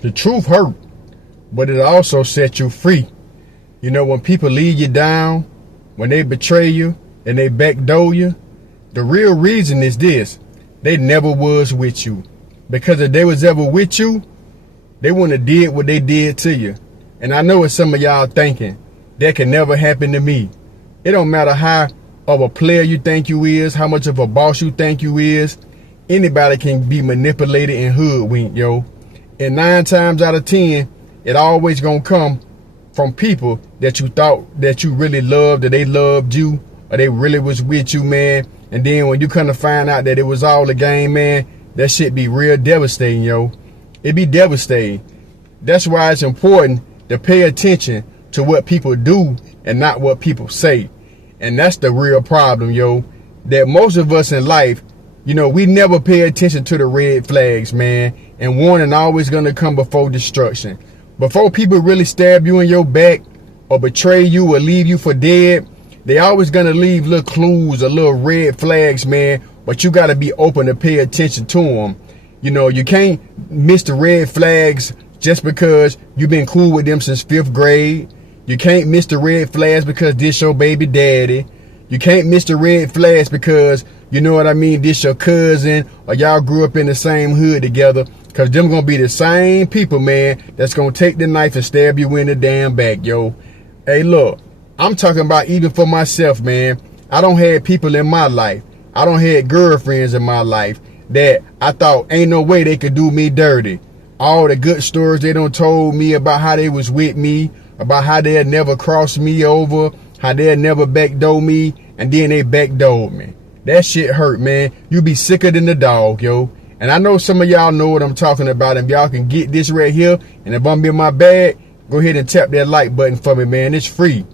The truth hurt, but it also set you free. You know, when people lead you down, when they betray you and they backdoor you, the real reason is this: they never was with you. Because if they was ever with you, they wouldn't have did what they did to you. And I know what some of y'all thinking, that can never happen to me. It don't matter how of a player you think you is, how much of a boss you think you is, anybody can be manipulated and hoodwinked, yo. And 9 times out of 10, it always gonna come from people that you thought that you really loved, or they loved you, or they really was with you, man. And then when you come to find out that it was all a game, man, that shit be real devastating, yo. It be devastating. That's why it's important to pay attention to what people do and not what people say. And that's the real problem, yo. That most of us in life, you know, we never pay attention to the red flags, man. And warning always gonna come before destruction. Before people really stab you in your back or betray you or leave you for dead, they always gonna leave little clues or little red flags, man. But you gotta be open to pay attention to them. You know, you can't miss the red flags just because you've been cool with them since 5th grade. You can't miss the red flags because this your baby daddy. You can't miss the red flags because, you know what I mean, this your cousin, or y'all grew up in the same hood together. Because them gonna be the same people, man, that's gonna take the knife and stab you in the damn back, yo. Hey, look, I'm talking about even for myself, man. I don't have people in my life. I don't have girlfriends in my life that I thought ain't no way they could do me dirty. All the good stories they done told me about how they was with me, about how they'd never cross me over, how they'd never backdoor me, and then they backdoored me. That shit hurt, man. You be sicker than the dog, yo. And I know some of y'all know what I'm talking about. If y'all can get this right here, and if I'm in my bag, go ahead and tap that like button for me, man. It's free.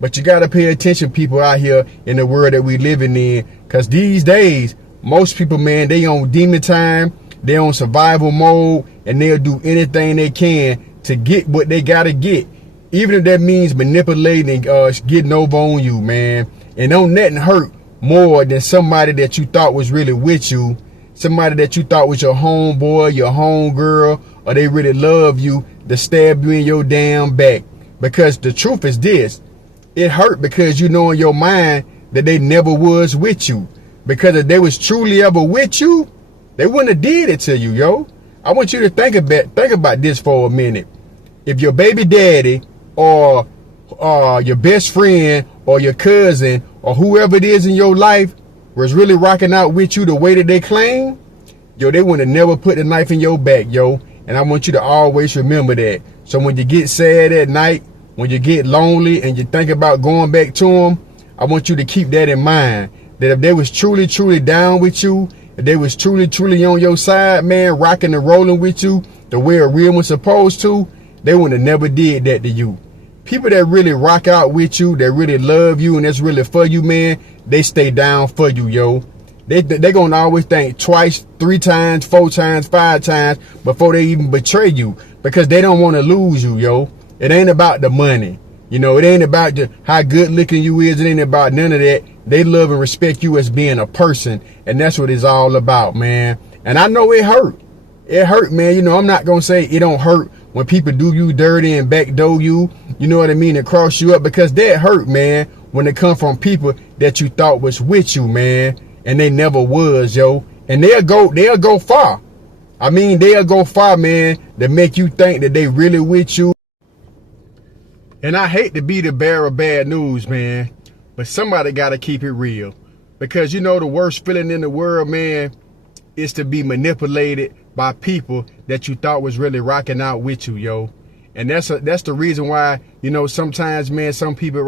But you got to pay attention, people out here in the world that we living in. Because these days, most people, man, they on demon time. They on survival mode. And they'll do anything they can to get what they got to get. Even if that means manipulating, getting over on you, man. And don't nothing hurt more than somebody that you thought was really with you. Somebody that you thought was your homeboy, your homegirl, or they really love you, to stab you in your damn back. Because the truth is this: it hurt because you know in your mind that they never was with you. Because if they was truly ever with you, they wouldn't have did it to you, yo. I want you to think about this for a minute. If your baby daddy or your best friend or your cousin or whoever it is in your life was really rocking out with you the way that they claim, yo, they would have never put the knife in your back, yo. And I want you to always remember that. So when you get sad at night, when you get lonely and you think about going back to them, I want you to keep that in mind. That if they was truly, truly down with you, if they was truly, truly on your side, man, rocking and rolling with you the way a real one's supposed to, they would have never did that to you. People that really rock out with you, that really love you, and that's really for you, man, they stay down for you, yo. They gonna always think twice, 3 times, 4 times, 5 times before they even betray you, because they don't want to lose you, yo. It ain't about the money. You know, it ain't about how good looking you is. It ain't about none of that. They love and respect you as being a person, and that's what it's all about, man. And I know it hurt. It hurt, man. You know, I'm not gonna say it don't hurt when people do you dirty and backdoor you, you know what I mean, and cross you up, because that hurt, man, when it come from people that you thought was with you, man, and they never was, yo. And they'll go far. I mean, they'll go far, man, to make you think that they really with you. And I hate to be the bearer of bad news, man, but somebody got to keep it real. Because, you know, the worst feeling in the world, man, is to be manipulated by people that you thought was really rocking out with you, yo. And that's the reason why, you know, sometimes, man, some people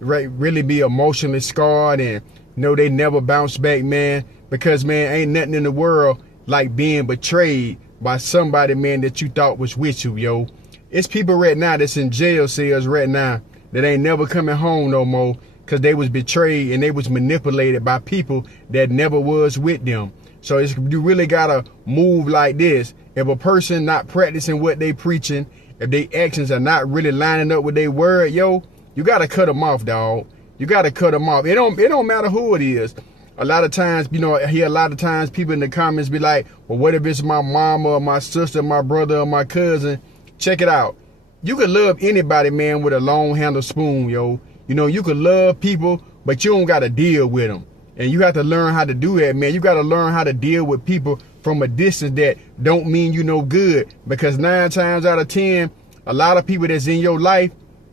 really be emotionally scarred, and, you know, they never bounce back, man. Because, man, ain't nothing in the world like being betrayed by somebody, man, that you thought was with you, yo. It's people right now that's in jail cells right now that ain't never coming home no more because they was betrayed and they was manipulated by people that never was with them. So you really gotta move like this. If a person not practicing what they preaching, if their actions are not really lining up with their word, yo, you gotta cut them off, dog. You gotta cut them off. It don't matter who it is. a lot of times, you know, I hear a lot of times people in the comments be like, well, what if it's my mama or my sister, my brother or my cousin? Check it out. You can love anybody, man, with a long handle spoon, yo. You know, you can love people, but you don't got to deal with them. And you have to learn how to do that, man. You got to learn how to deal with people from a distance that don't mean you no good. Because 9 times out of 10, a lot of people that's in your life,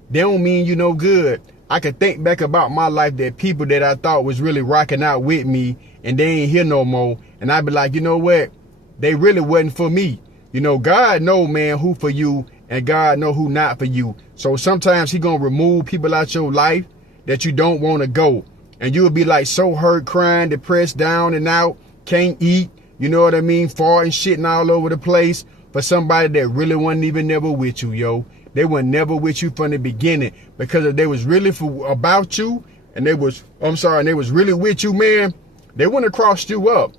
they don't mean you no good. I could think back about my life that people that I thought was really rocking out with me and they ain't here no more. And I'd be like, you know what? They really wasn't for me. You know, God know, man, who for you and God know who not for you. So sometimes he gonna remove people out your life that you don't want to go. And you'll be like so hurt, crying, depressed, down and out, can't eat, you know what I mean? Farting, shitting all over the place for somebody that really wasn't even never with you, yo. They were never with you from the beginning, because if they was really about you and they was really with you, man, they wouldn't have crossed you up.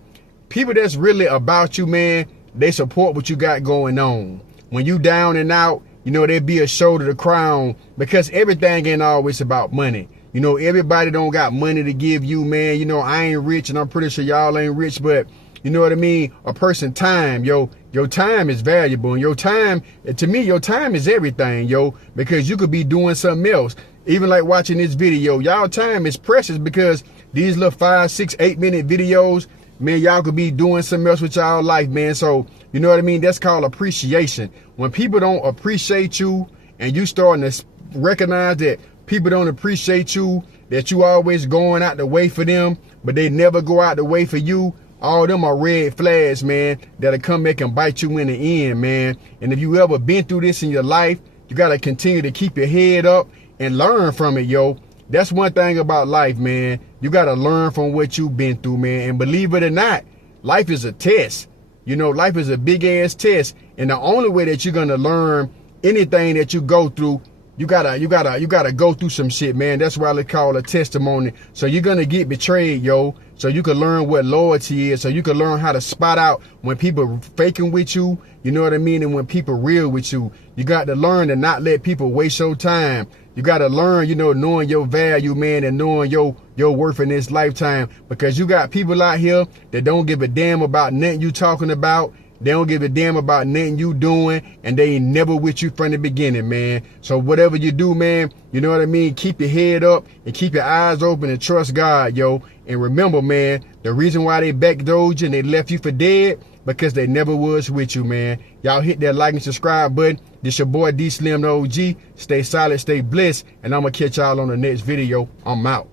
People that's really about you, man, they support what you got going on. When you down and out, you know, there'd be a shoulder to cry on, because everything ain't always about money. You know, everybody don't got money to give you, man. You know, I ain't rich and I'm pretty sure y'all ain't rich, but you know what I mean? A person time, yo. Your time is valuable, and your time, to me, your time is everything, yo, because you could be doing something else. Even like watching this video, y'all time is precious, because these little 5, 6, 8 minute videos, man, y'all could be doing something else with y'all life, man. So, you know what I mean? That's called appreciation. When people don't appreciate you and you starting to recognize that people don't appreciate you, that you always going out the way for them, but they never go out the way for you, all them are red flags, man, that'll come back and bite you in the end, man. And if you ever been through this in your life, you got to continue to keep your head up and learn from it, yo. That's one thing about life, man. You got to learn from what you've been through, man. And believe it or not, life is a test. You know, life is a big ass test. And the only way that you're going to learn anything that you go through, you gotta go through some shit, man. That's why they call it a testimony. So you're gonna get betrayed, yo. So you can learn what loyalty is. So you can learn how to spot out when people faking with you, you know what I mean, and when people real with you. You got to learn to not let people waste your time. You got to learn, you know, knowing your value, man, and knowing your worth in this lifetime. Because you got people out here that don't give a damn about nothing you talking about. They don't give a damn about nothing you doing, and they ain't never with you from the beginning, man. So whatever you do, man, you know what I mean? Keep your head up and keep your eyes open and trust God, yo. And remember, man, the reason why they backdoored you and they left you for dead, because they never was with you, man. Y'all hit that like and subscribe button. This your boy D-Slim the OG. Stay solid, stay blessed, and I'm going to catch y'all on the next video. I'm out.